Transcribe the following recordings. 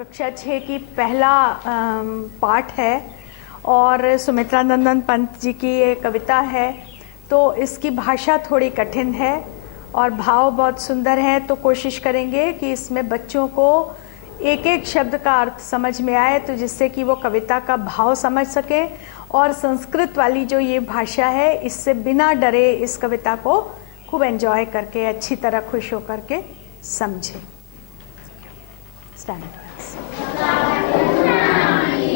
कक्षा 6 की पहला पाठ है और सुमित्रा नंदन पंत जी की ये कविता है। तो इसकी भाषा थोड़ी कठिन है और भाव बहुत सुंदर हैं, तो कोशिश करेंगे कि इसमें बच्चों को एक एक शब्द का अर्थ समझ में आए, तो जिससे कि वो कविता का भाव समझ सकें और संस्कृत वाली जो ये भाषा है इससे बिना डरे इस कविता को खूब एंजॉय करके अच्छी तरह खुश होकर के समझें।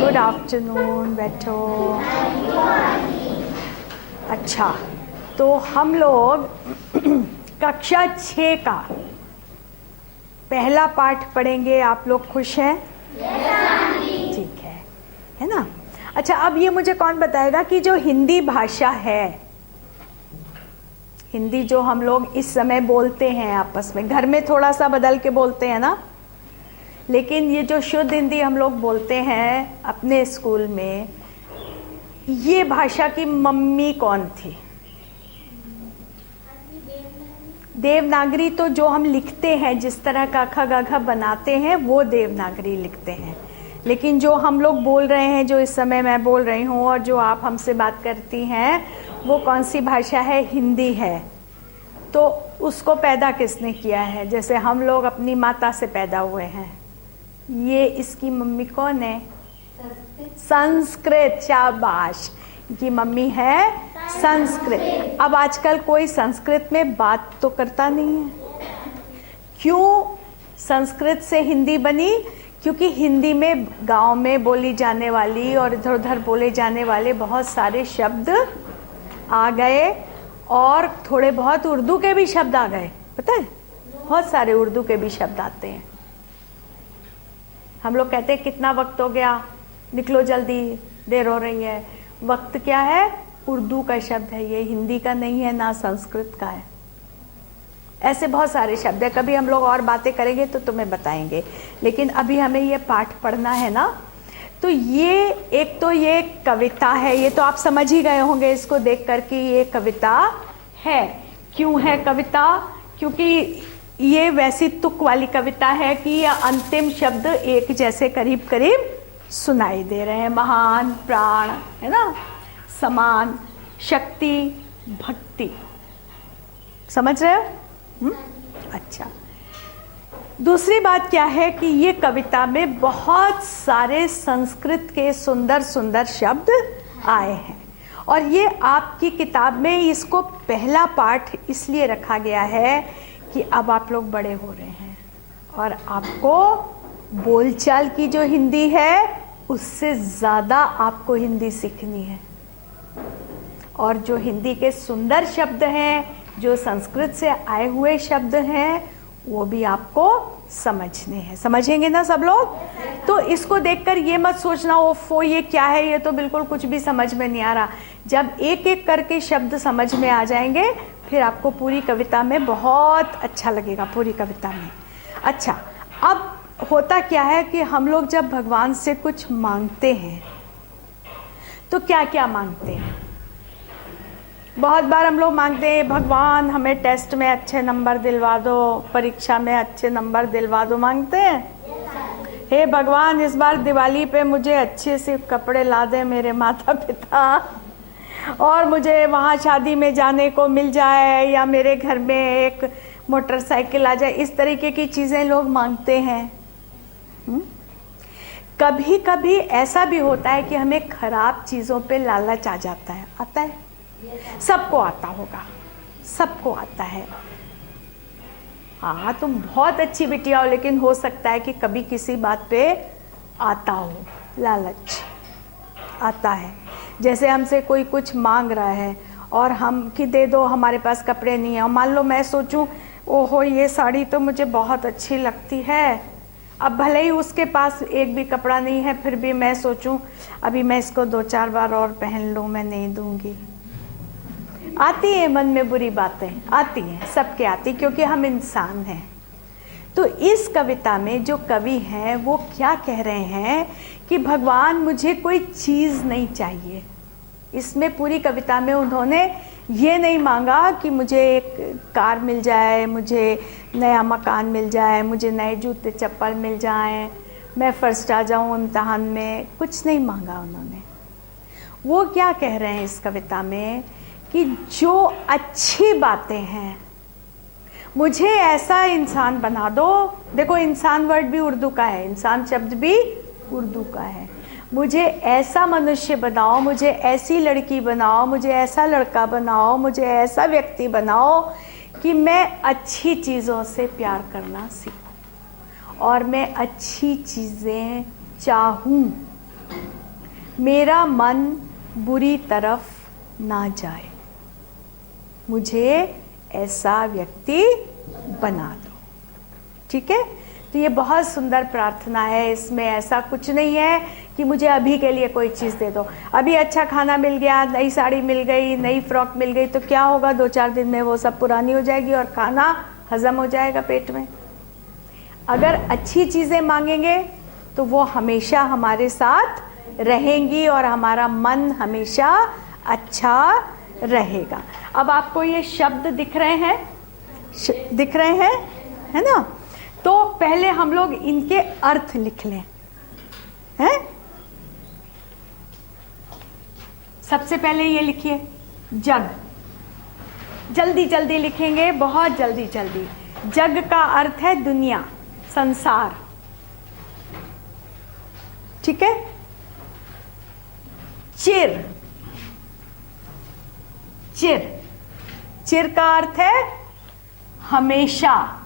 गुड आफ्टरनून, बैठो। अच्छा, तो हम लोग कक्षा 6 का पहला पाठ पढ़ेंगे। आप लोग खुश हैं? ठीक है ना? अच्छा, अब ये मुझे कौन बताएगा कि जो हिंदी भाषा है, हिंदी जो हम लोग इस समय बोलते हैं आपस में, घर में थोड़ा सा बदल के बोलते हैं ना, लेकिन ये जो शुद्ध हिंदी हम लोग बोलते हैं अपने स्कूल में, ये भाषा की मम्मी कौन थी? देवनागरी। तो जो हम लिखते हैं, जिस तरह का ख ग घ बनाते हैं, वो देवनागरी लिखते हैं। लेकिन जो हम लोग बोल रहे हैं, जो इस समय मैं बोल रही हूँ और जो आप हमसे बात करती हैं, वो कौन सी भाषा है? हिंदी है। तो उसको पैदा किसने किया है? जैसे हम लोग अपनी माता से पैदा हुए हैं, ये इसकी मम्मी कौन है? संस्कृत। शाबाश, की मम्मी है संस्कृत। अब आजकल कोई संस्कृत में बात तो करता नहीं है। क्यों संस्कृत से हिंदी बनी? क्योंकि हिंदी में गांव में बोली जाने वाली और इधर उधर बोले जाने वाले बहुत सारे शब्द आ गए और थोड़े बहुत उर्दू के भी शब्द आ गए। पता है, बहुत सारे उर्दू के भी शब्द आते हैं। हम लोग कहते हैं कितना वक्त हो गया, निकलो जल्दी, देर हो रही है। वक्त क्या है? उर्दू का शब्द है, ये हिंदी का नहीं है, ना संस्कृत का है। ऐसे बहुत सारे शब्द है, कभी हम लोग और बातें करेंगे तो तुम्हें बताएंगे, लेकिन अभी हमें ये पाठ पढ़ना है ना। तो ये एक तो ये कविता है, ये तो आप समझ ही गए होंगे इसको देख कर कि ये कविता है। क्यों है कविता? क्योंकि ये वैसी तुक वाली कविता है कि ये अंतिम शब्द एक जैसे करीब करीब सुनाई दे रहे हैं। महान, प्राण, है ना, समान, शक्ति, भक्ति। समझ रहे हो? अच्छा, दूसरी बात क्या है कि ये कविता में बहुत सारे संस्कृत के सुंदर सुंदर शब्द आए हैं और ये आपकी किताब में इसको पहला पाठ इसलिए रखा गया है कि अब आप लोग बड़े हो रहे हैं और आपको बोलचाल की जो हिंदी है उससे ज़्यादा आपको हिंदी सीखनी है। और जो हिंदी के सुंदर शब्द हैं, जो संस्कृत से आए हुए शब्द हैं, वो भी आपको समझने हैं। समझेंगे ना सब लोग? तो इसको देखकर ये मत सोचना ओफो ये क्या है, ये तो बिल्कुल कुछ भी समझ में नहीं आ रहा। जब एक एक करके शब्द समझ में आ जाएंगे, फिर आपको पूरी कविता में बहुत अच्छा लगेगा, पूरी कविता में। अच्छा, अब होता क्या है कि हम लोग जब भगवान से कुछ मांगते हैं तो क्या क्या मांगते हैं? बहुत बार हम लोग मांगते हैं, भगवान हमें टेस्ट में अच्छे नंबर दिलवा दो, परीक्षा में अच्छे नंबर दिलवा दो, मांगते हैं। हे भगवान, इस बार दिवाली पे मुझे अच्छे से कपड़े ला दे मेरे माता पिता, और मुझे वहाँ शादी में जाने को मिल जाए, या मेरे घर में एक मोटरसाइकिल आ जाए। इस तरीके की चीज़ें लोग मांगते हैं। कभी कभी ऐसा भी होता है कि हमें खराब चीज़ों पे लालच आ जाता है। आता है? सबको आता होगा, सबको आता है। हाँ, तुम बहुत अच्छी बिटिया हो, लेकिन हो सकता है कि कभी किसी बात पे आता हो लालच, आता है। जैसे हमसे कोई कुछ मांग रहा है और हम कि दे दो, हमारे पास कपड़े नहीं है। और मान लो मैं सोचूं, ओहो ये साड़ी तो मुझे बहुत अच्छी लगती है, अब भले ही उसके पास एक भी कपड़ा नहीं है, फिर भी मैं सोचूं अभी मैं इसको 2-4 बार और पहन लूं, मैं नहीं दूंगी। आती है मन में बुरी बातें, आती हैं, सबके आती, क्योंकि हम इंसान हैं। तो इस कविता में जो कवि हैं वो क्या कह रहे हैं कि भगवान मुझे कोई चीज़ नहीं चाहिए। इसमें पूरी कविता में उन्होंने ये नहीं मांगा कि मुझे एक कार मिल जाए, मुझे नया मकान मिल जाए, मुझे नए जूते चप्पल मिल जाएं, मैं फर्स्ट आ जाऊं इम्तहान में, कुछ नहीं मांगा उन्होंने। वो क्या कह रहे हैं इस कविता में कि जो अच्छी बातें हैं, मुझे ऐसा इंसान बना दो। देखो इंसान वर्ड भी उर्दू का है, इंसान शब्द भी उर्दू का है। मुझे ऐसा मनुष्य बनाओ, मुझे ऐसी लड़की बनाओ, मुझे ऐसा लड़का बनाओ, मुझे ऐसा व्यक्ति बनाओ कि मैं अच्छी चीज़ों से प्यार करना सीखूं और मैं अच्छी चीज़ें चाहूं, मेरा मन बुरी तरफ ना जाए, मुझे ऐसा व्यक्ति बना दो। ठीक है, तो ये बहुत सुंदर प्रार्थना है। इसमें ऐसा कुछ नहीं है कि मुझे अभी के लिए कोई चीज़ दे दो। अभी अच्छा खाना मिल गया, नई साड़ी मिल गई, नई फ्रॉक मिल गई, तो क्या होगा, 2-4 दिन में वो सब पुरानी हो जाएगी और खाना हजम हो जाएगा पेट में। अगर अच्छी चीज़ें मांगेंगे तो वो हमेशा हमारे साथ रहेंगी और हमारा मन हमेशा अच्छा रहेगा। अब आपको ये शब्द दिख रहे हैं, दिख रहे हैं, है ना? तो पहले हम लोग इनके अर्थ लिख लें, हैं? सबसे पहले ये लिखिए जग, जल्दी जल्दी लिखेंगे, बहुत जल्दी जल्दी। जग का अर्थ है दुनिया, संसार। ठीक है। चिर, चिर, चिर का अर्थ है हमेशा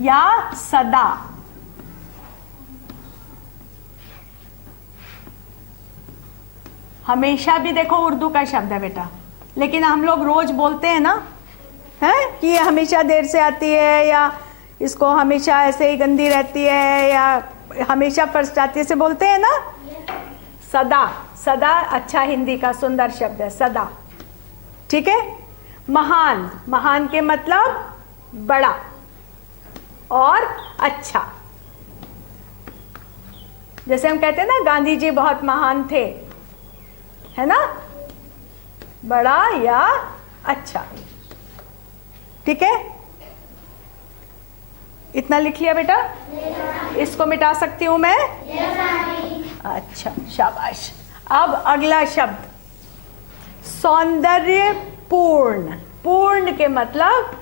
या सदा। हमेशा भी देखो उर्दू का शब्द है बेटा, लेकिन हम लोग रोज बोलते हैं ना, है कि ये हमेशा देर से आती है, या इसको हमेशा ऐसे ही गंदी रहती है, या हमेशा फर्स्ट आती है, से बोलते हैं ना। सदा, सदा अच्छा हिंदी का सुंदर शब्द है, सदा। ठीक है। महान, महान के मतलब बड़ा और अच्छा। जैसे हम कहते हैं ना गांधी जी बहुत महान थे, है ना, बड़ा या अच्छा। ठीक है, इतना लिख लिया बेटा। इसको मिटा सकती हूं मैं? अच्छा, शाबाश। अब अगला शब्द सौंदर्यपूर्ण। पूर्ण के मतलब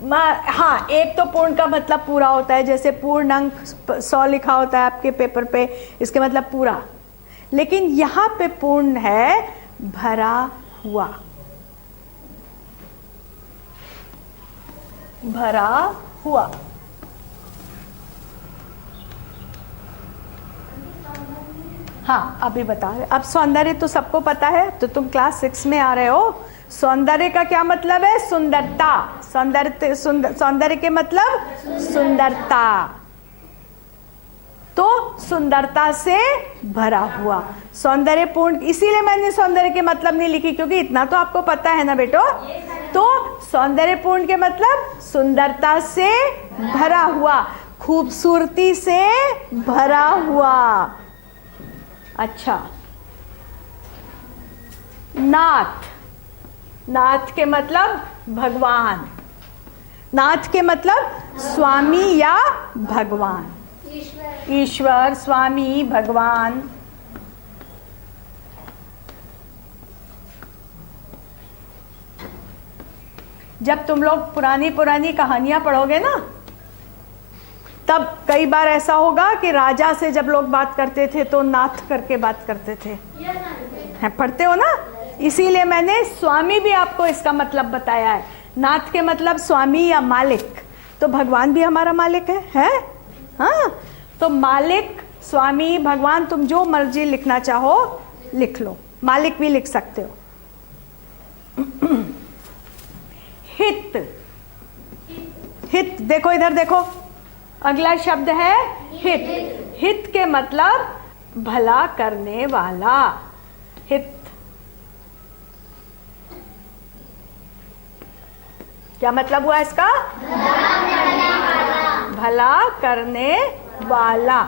हाँ, एक तो पूर्ण का मतलब पूरा होता है, जैसे पूर्ण अंक 100 लिखा होता है आपके पेपर पे, इसके मतलब पूरा। लेकिन यहां पे पूर्ण है भरा हुआ, भरा हुआ। हाँ, अभी बता रहे। अब सौंदर्य तो सबको पता है, तो तुम क्लास 6 में आ रहे हो। सौंदर्य का क्या मतलब है? सुंदरता। सौंदर्य, सौंदर्य के मतलब सुंदरता। तो सुंदरता से भरा हुआ, सौंदर्यपूर्ण। इसीलिए मैंने सौंदर्य के मतलब नहीं लिखी, क्योंकि इतना तो आपको पता है ना बेटो। तो सौंदर्यपूर्ण के मतलब सुंदरता से भरा हुआ, खूबसूरती से भरा हुआ। अच्छा, नाथ, नाथ के मतलब भगवान। नाथ के मतलब स्वामी या भगवान, ईश्वर, स्वामी, भगवान। जब तुम लोग पुरानी पुरानी कहानियां पढ़ोगे ना, तब कई बार ऐसा होगा कि राजा से जब लोग बात करते थे तो नाथ करके बात करते थे। है, पढ़ते हो ना? इसीलिए मैंने स्वामी भी आपको इसका मतलब बताया है। नाथ के मतलब स्वामी या मालिक। तो भगवान भी हमारा मालिक है? हाँ, तो मालिक, स्वामी, भगवान, तुम जो मर्जी लिखना चाहो लिख लो, मालिक भी लिख सकते हो। हित, हित, देखो इधर देखो, अगला शब्द है हित। हित के मतलब भला करने वाला। हित क्या मतलब हुआ इसका? भला करने वाला।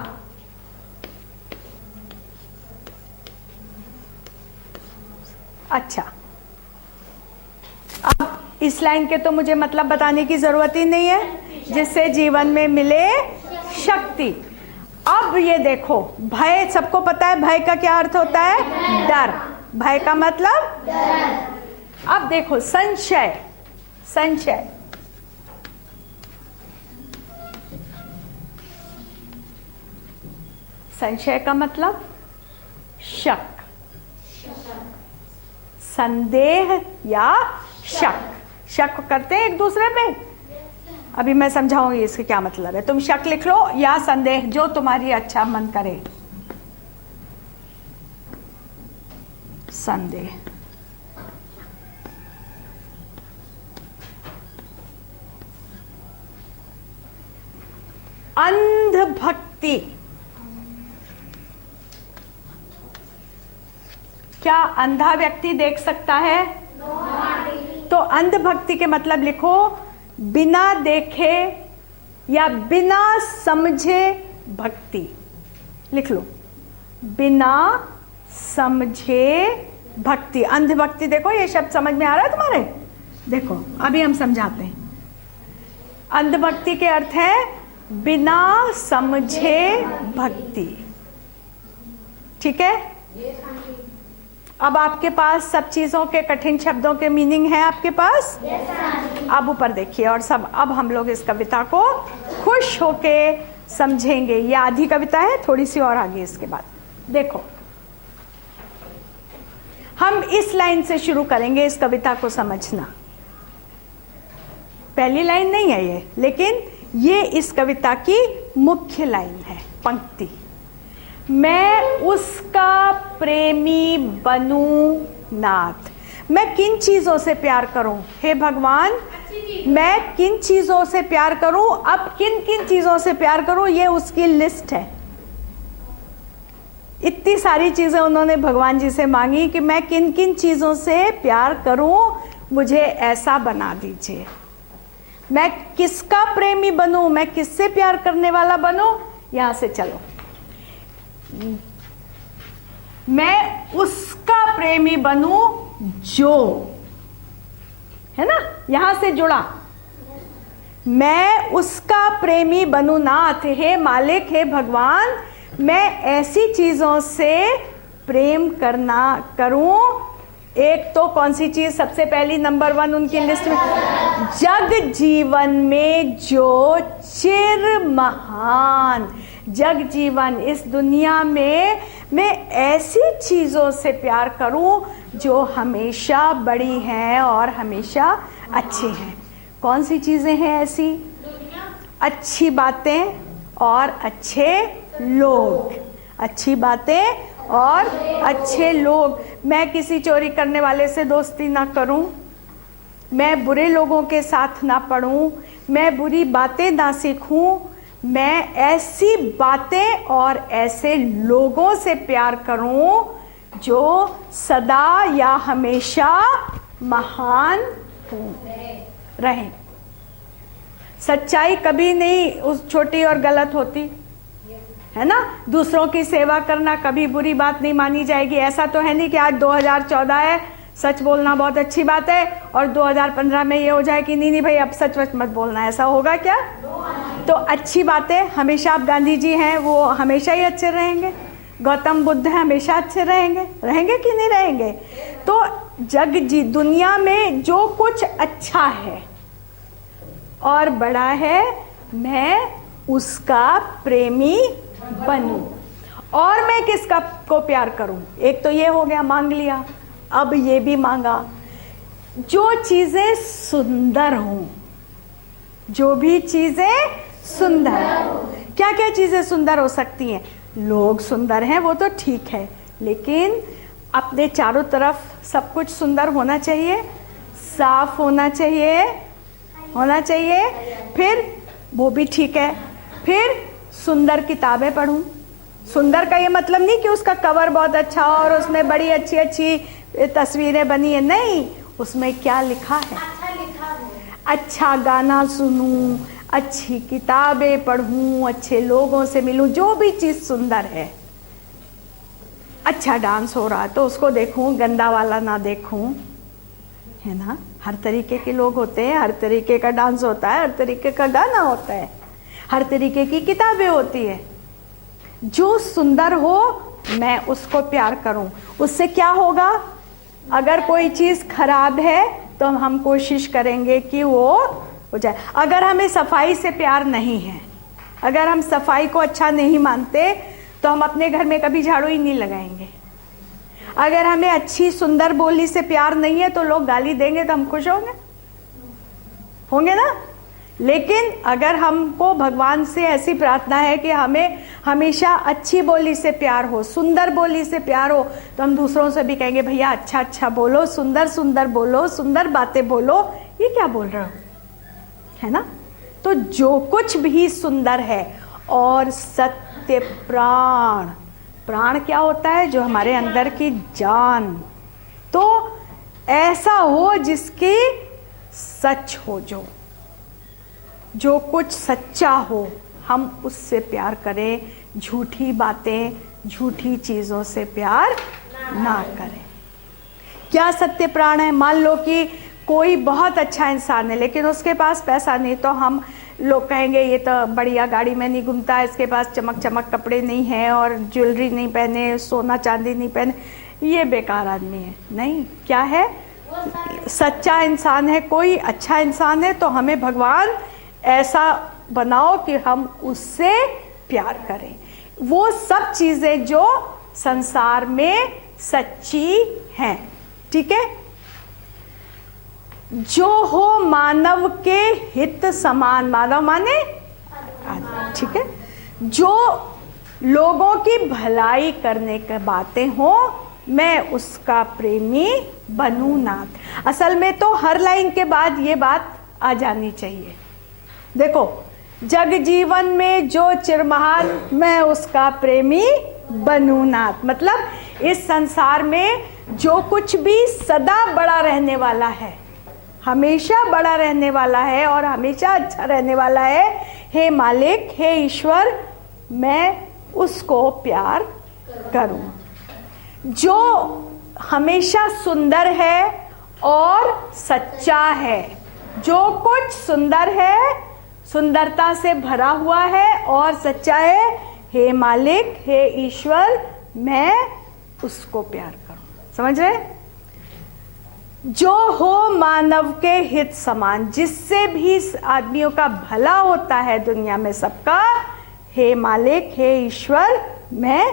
अच्छा, अब इस लाइन के तो मुझे मतलब बताने की जरूरत ही नहीं है, जिससे जीवन में मिले शक्ति। अब ये देखो, भय सबको पता है, भय का क्या अर्थ होता है? डर। भय का मतलब डर। अब देखो संशय, संशय संशय का मतलब शक, संदेह या शक। शक करते हैं एक दूसरे पे। अभी मैं समझाऊंगी इसके क्या मतलब है। तुम शक लिख लो या संदेह, जो तुम्हारी अच्छा मन करे। संदेह, अंधभक्ति। क्या अंधा व्यक्ति देख सकता है? तो अंधभक्ति के मतलब लिखो, बिना देखे या बिना समझे भक्ति। लिख लो, बिना समझे भक्ति। अंधभक्ति, देखो ये शब्द समझ में आ रहा है तुम्हारे? देखो अभी हम समझाते हैं। अंधभक्ति के अर्थ है बिना समझे भक्ति। ठीक है? अब आपके पास सब चीजों के, कठिन शब्दों के मीनिंग है आपके पास? अब ऊपर देखिए, और सब अब हम लोग इस कविता को खुश होके समझेंगे। ये आधी कविता है, थोड़ी सी और आगे इसके बाद। देखो हम इस लाइन से शुरू करेंगे इस कविता को समझना। पहली लाइन नहीं है ये, लेकिन ये इस कविता की मुख्य लाइन है, पंक्ति। मैं उसका प्रेमी बनूं नाथ। मैं किन चीजों से प्यार करूं? हे भगवान, मैं किन चीजों से प्यार करूं? अब किन किन चीजों से प्यार करूं, ये उसकी लिस्ट है। इतनी सारी चीजें उन्होंने भगवान जी से मांगी कि मैं किन किन चीजों से प्यार करूं, मुझे ऐसा बना दीजिए। मैं किसका प्रेमी बनूं? मैं किससे प्यार करने वाला बनूं? यहां से चलो, मैं उसका प्रेमी बनूं जो, है ना, यहां से जुड़ा। मैं उसका प्रेमी बनूं नाथ। हे मालिक, हे भगवान, मैं ऐसी चीजों से प्रेम करना करूं। एक तो कौन सी चीज सबसे पहली, नंबर 1 उनकी लिस्ट में? जग जीवन में जो चिर महान। जग जीवन, इस दुनिया में मैं ऐसी चीजों से प्यार करूं जो हमेशा बड़ी हैं और हमेशा अच्छी हैं। कौन सी चीजें हैं ऐसी? अच्छी बातें और अच्छे लोग। अच्छी बातें और अच्छे लोग। मैं किसी चोरी करने वाले से दोस्ती ना करूं, मैं बुरे लोगों के साथ ना पढ़ूं, मैं बुरी बातें ना सीखूं। मैं ऐसी बातें और ऐसे लोगों से प्यार करूं जो सदा या हमेशा महान रहे। सच्चाई कभी नहीं उस छोटी और गलत होती, है ना। दूसरों की सेवा करना कभी बुरी बात नहीं मानी जाएगी। ऐसा तो है नहीं कि आज 2014 है, सच बोलना बहुत अच्छी बात है, और 2015 में ये हो जाए कि नहीं भाई अब सच मत बोलना। ऐसा होगा क्या? तो अच्छी बातें हमेशा, आप गांधी जी हैं वो हमेशा ही अच्छे रहेंगे, गौतम बुद्ध हैं हमेशा अच्छे रहेंगे, रहेंगे कि नहीं रहेंगे? तो जग जी दुनिया में जो कुछ अच्छा है और बड़ा है, मैं उसका प्रेमी बनूं। और मैं किसका को प्यार करूं? एक तो ये हो गया, मांग लिया। अब ये भी मांगा, जो चीजें सुंदर हों, जो भी चीजें सुंदर। क्या क्या चीजें सुंदर हो सकती हैं? लोग सुंदर हैं वो तो ठीक है, लेकिन अपने चारों तरफ सब कुछ सुंदर होना चाहिए, साफ होना चाहिए, होना चाहिए। फिर वो भी ठीक है। फिर सुंदर किताबें पढूं। सुंदर का ये मतलब नहीं कि उसका कवर बहुत अच्छा हो और उसमें बड़ी अच्छी अच्छी तस्वीरें बनी है, नहीं। उसमें क्या लिखा है? अच्छा गाना सुनूं, अच्छी किताबें पढूं, अच्छे लोगों से मिलूं, जो भी चीज सुंदर है। अच्छा डांस हो रहा है तो उसको देखूं, गंदा वाला ना देखूं, है ना। हर तरीके के लोग होते हैं, हर तरीके का डांस होता है, हर तरीके का गाना होता है, हर तरीके की किताबें होती है। जो सुंदर हो मैं उसको प्यार करूं। उससे क्या होगा? अगर कोई चीज खराब है तो हम कोशिश करेंगे कि वो हो जाए। अगर हमें सफाई से प्यार नहीं है, अगर हम सफाई को अच्छा नहीं मानते तो हम अपने घर में कभी झाड़ू ही नहीं लगाएंगे। अगर हमें अच्छी सुंदर बोली से प्यार नहीं है तो लोग गाली देंगे तो हम खुश होंगे ना। लेकिन अगर हमको भगवान से ऐसी प्रार्थना है कि हमें हमेशा अच्छी बोली से प्यार हो, सुंदर बोली से प्यार हो, तो हम दूसरों से भी कहेंगे भैया अच्छा अच्छा बोलो, सुंदर सुंदर बोलो, सुंदर बातें बोलो। ये क्या बोल रहे हो, है ना। तो जो कुछ भी सुंदर है और सत्य प्राण, प्राण क्या होता है? जो हमारे अंदर की जान। तो ऐसा हो जिसकी सच हो, जो कुछ सच्चा हो हम उससे प्यार करें, झूठी बातें झूठी चीजों से प्यार ना करें। क्या सत्य प्राण है? मान लो कि कोई बहुत अच्छा इंसान है लेकिन उसके पास पैसा नहीं, तो हम लोग कहेंगे ये तो बढ़िया गाड़ी में नहीं घूमता है, इसके पास चमक चमक कपड़े नहीं है और ज्वेलरी नहीं पहने, सोना चांदी नहीं पहने, ये बेकार आदमी है। नहीं, क्या है? सच्चा इंसान है, कोई अच्छा इंसान है, तो हमें भगवान ऐसा बनाओ कि हम उससे प्यार करें। वो सब चीजें जो संसार में सच्ची हैं, ठीक है, जो हो मानव के हित समान। मानव माने, ठीक है, जो लोगों की भलाई करने की बातें हो, मैं उसका प्रेमी बनूं नाथ। असल में तो हर लाइन के बाद ये बात आ जानी चाहिए। देखो, जग जीवन में जो चिरमहान, मैं उसका प्रेमी बनूं नाथ। मतलब इस संसार में जो कुछ भी सदा बड़ा रहने वाला है, हमेशा बड़ा रहने वाला है और हमेशा अच्छा रहने वाला है, हे मालिक, हे ईश्वर, मैं उसको प्यार करूं। जो हमेशा सुंदर है और सच्चा है, जो कुछ सुंदर है, सुंदरता से भरा हुआ है और सच्चा है, हे मालिक, हे ईश्वर, मैं उसको प्यार करूं। समझ रहे? जो हो मानव के हित समान, जिससे भी आदमियों का भला होता है दुनिया में सबका, हे मालिक, हे ईश्वर, मैं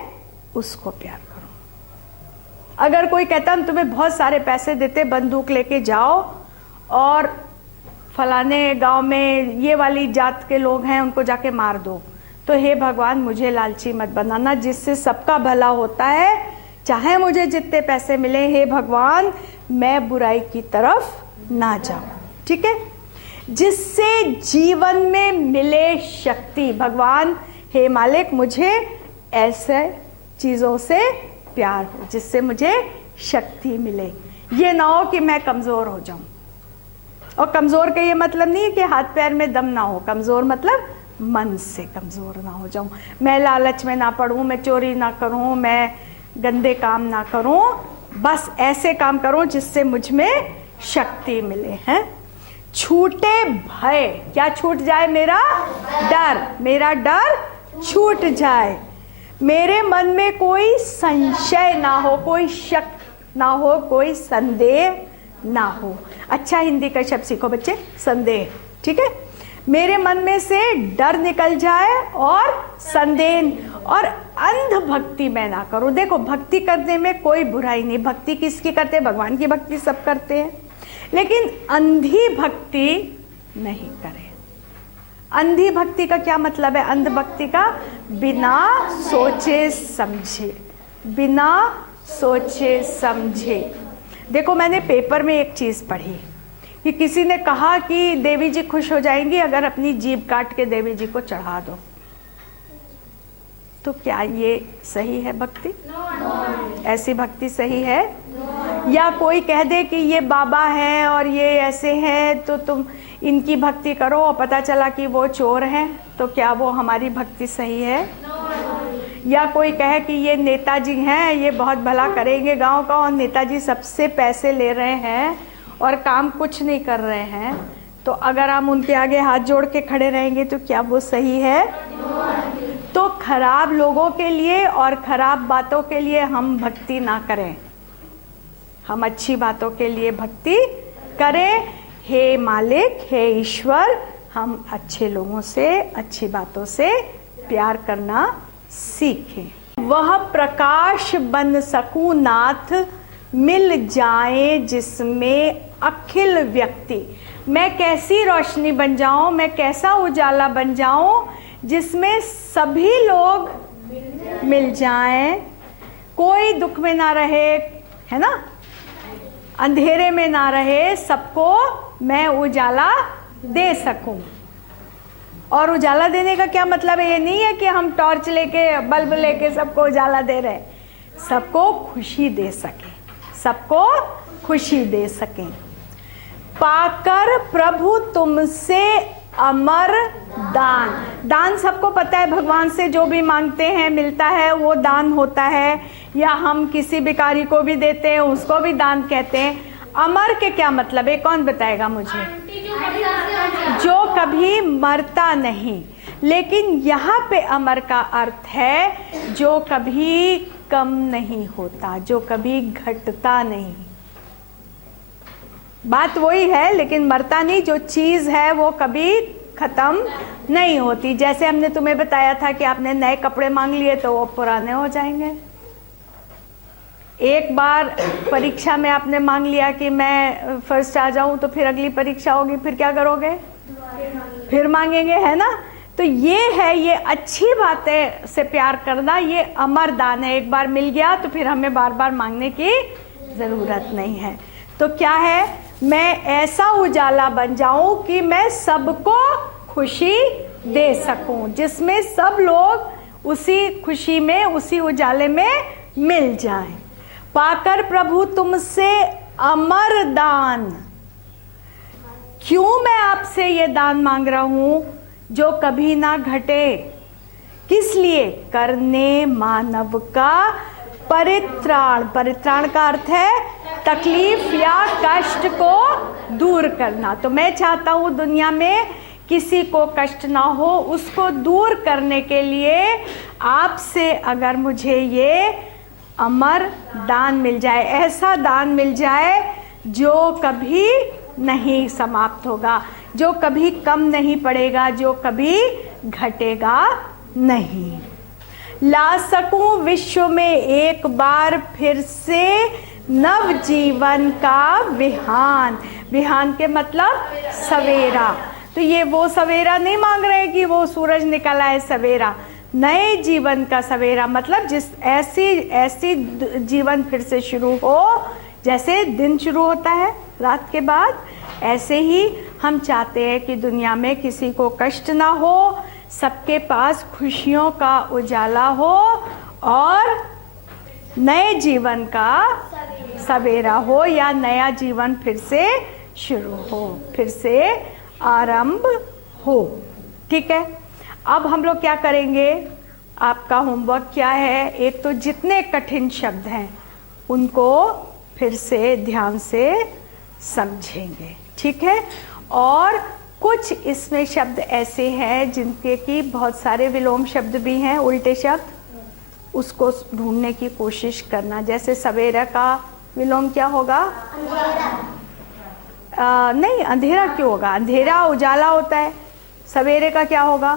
उसको प्यार करूं। अगर कोई कहता हम तुम्हें बहुत सारे पैसे देते, बंदूक लेके जाओ और फलाने गांव में ये वाली जात के लोग हैं उनको जाके मार दो, तो हे भगवान मुझे लालची मत बनाना, जिससे सबका भला होता है, चाहे मुझे जितने पैसे मिले, हे भगवान मैं बुराई की तरफ ना जाऊं। ठीक है, जिससे जीवन में मिले शक्ति। भगवान हे मालिक, मुझे ऐसे चीजों से प्यार हो जिससे मुझे शक्ति मिले। ये ना हो कि मैं कमजोर हो जाऊं। और कमजोर का ये मतलब नहीं है कि हाथ पैर में दम ना हो, कमजोर मतलब मन से कमजोर ना हो जाऊं। मैं लालच में ना पड़ूं, मैं चोरी ना करूं, मैं गंदे काम ना करूं, बस ऐसे काम करूं जिससे मुझ में शक्ति मिले। हैं छूटे भय, क्या छूट जाए? मेरा डर, मेरा डर छूट जाए। मेरे मन में कोई संशय ना हो, कोई शक ना हो, कोई संदेह ना हो। अच्छा हिंदी का शब्द सीखो बच्चे, संदेह। ठीक है, मेरे मन में से डर निकल जाए और संदेह और अंध भक्ति मैं ना करूं। देखो, भक्ति करने में कोई बुराई नहीं। भक्ति किसकी करते हैं? भगवान की भक्ति सब करते हैं, लेकिन अंधी भक्ति नहीं करें। अंधी भक्ति का क्या मतलब है? अंध भक्ति का बिना सोचे समझे, बिना सोचे समझे। देखो, मैंने पेपर में एक चीज पढ़ी कि किसी ने कहा कि देवी जी खुश हो जाएंगी अगर अपनी जीभ काट के देवी जी को चढ़ा दो। तो क्या ये सही है भक्ति? ऐसी भक्ति सही है? या कोई कह दे कि ये बाबा है और ये ऐसे हैं तो तुम इनकी भक्ति करो और पता चला कि वो चोर हैं, तो क्या वो हमारी भक्ति सही है? या कोई कहे कि ये नेताजी हैं, ये बहुत भला करेंगे गांव का, और नेताजी सबसे पैसे ले रहे हैं और काम कुछ नहीं कर रहे हैं, तो अगर हम उनके आगे हाथ जोड़ के खड़े रहेंगे तो क्या वो सही है? तो खराब लोगों के लिए और खराब बातों के लिए हम भक्ति ना करें, हम अच्छी बातों के लिए भक्ति करें। हे मालिक, हे ईश्वर, हम अच्छे लोगों से, अच्छी बातों से प्यार करना सीखें। वह प्रकाश बन सकूं नाथ, मिल जाए जिसमें अखिल व्यक्ति। मैं कैसी रोशनी बन जाऊं, मैं कैसा उजाला बन जाऊं जिसमें सभी लोग मिल जाएं, कोई दुख में ना रहे, है ना, अंधेरे में ना रहे, सबको मैं उजाला दे सकूं। और उजाला देने का क्या मतलब है? ये नहीं है कि हम टॉर्च लेके, बल्ब लेके सबको उजाला दे रहे, सबको खुशी दे सके, सबको खुशी दे सकें। पाकर प्रभु तुमसे अमर दान। दान सबको पता है, भगवान से जो भी मांगते हैं मिलता है, वो दान होता है, या हम किसी भिखारी को भी देते हैं उसको भी दान कहते हैं। अमर के क्या मतलब है, कौन बताएगा मुझे? जो कभी मरता नहीं। लेकिन यहाँ पे अमर का अर्थ है जो कभी कम नहीं होता, जो कभी घटता नहीं। बात वही है, लेकिन मरता नहीं, जो चीज है वो कभी खत्म नहीं होती। जैसे हमने तुम्हें बताया था कि आपने नए कपड़े मांग लिए तो वो पुराने हो जाएंगे। एक बार परीक्षा में आपने मांग लिया कि मैं फर्स्ट आ जाऊं, तो फिर अगली परीक्षा होगी, फिर क्या करोगे? फिर मांगेंगे, है ना। तो ये है, ये अच्छी बातें से प्यार करना, ये अमर दान है। एक बार मिल गया तो फिर हमें बार बार मांगने की जरूरत नहीं है। तो क्या है? मैं ऐसा उजाला बन जाऊं कि मैं सबको खुशी दे सकूं, जिसमें सब लोग उसी खुशी में, उसी उजाले में मिल जाएं। पाकर प्रभु तुमसे अमर दान। क्यों मैं आपसे ये दान मांग रहा हूं जो कभी ना घटे? किस लिए? करने मानव का परित्राण। परित्राण का अर्थ है तकलीफ या कष्ट को दूर करना। तो मैं चाहता हूं दुनिया में किसी को कष्ट ना हो, उसको दूर करने के लिए आपसे अगर मुझे ये अमर दान मिल जाए, ऐसा दान मिल जाए जो कभी नहीं समाप्त होगा, जो कभी कम नहीं पड़ेगा, जो कभी घटेगा नहीं। ला सकूं विश्व में एक बार फिर से नव जीवन का विहान। विहान के मतलब सवेरा। तो ये वो सवेरा नहीं मांग रहे कि वो सूरज निकल आए सवेरा, नए जीवन का सवेरा, मतलब जिस ऐसी जीवन फिर से शुरू हो जैसे दिन शुरू होता है रात के बाद, ऐसे ही हम चाहते हैं कि दुनिया में किसी को कष्ट ना हो, सबके पास खुशियों का उजाला हो और नए जीवन का सवेरा हो, या नया जीवन फिर से शुरू हो, फिर से आरंभ हो। ठीक है, अब हम लोग क्या करेंगे? आपका होमवर्क क्या है? एक तो जितने कठिन शब्द हैं उनको फिर से ध्यान से समझेंगे, ठीक है। और कुछ इसमें शब्द ऐसे हैं जिनके कि बहुत सारे विलोम शब्द भी हैं, उल्टे शब्द, उसको ढूंढने की कोशिश करना। जैसे सवेरा का विलोम क्या होगा? नहीं, अंधेरा क्यों होगा? अंधेरा उजाला होता है। सवेरे का क्या होगा?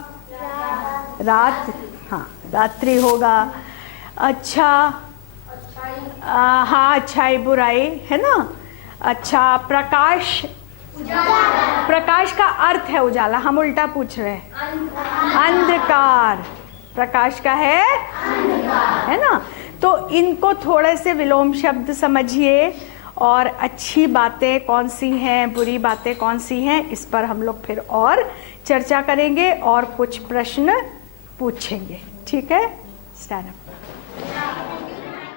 रात, हाँ, रात्रि होगा। अच्छा, हाँ, अच्छाई बुराई, है ना। अच्छा, प्रकाश, प्रकाश का अर्थ है उजाला, हम उल्टा पूछ रहे हैं। अंधकार, प्रकाश का है ना। तो इनको थोड़े से विलोम शब्द समझिए, और अच्छी बातें कौन सी हैं, बुरी बातें कौन सी हैं, इस पर हम लोग फिर और चर्चा करेंगे और कुछ प्रश्न पूछेंगे। ठीक है, स्टैंड अप।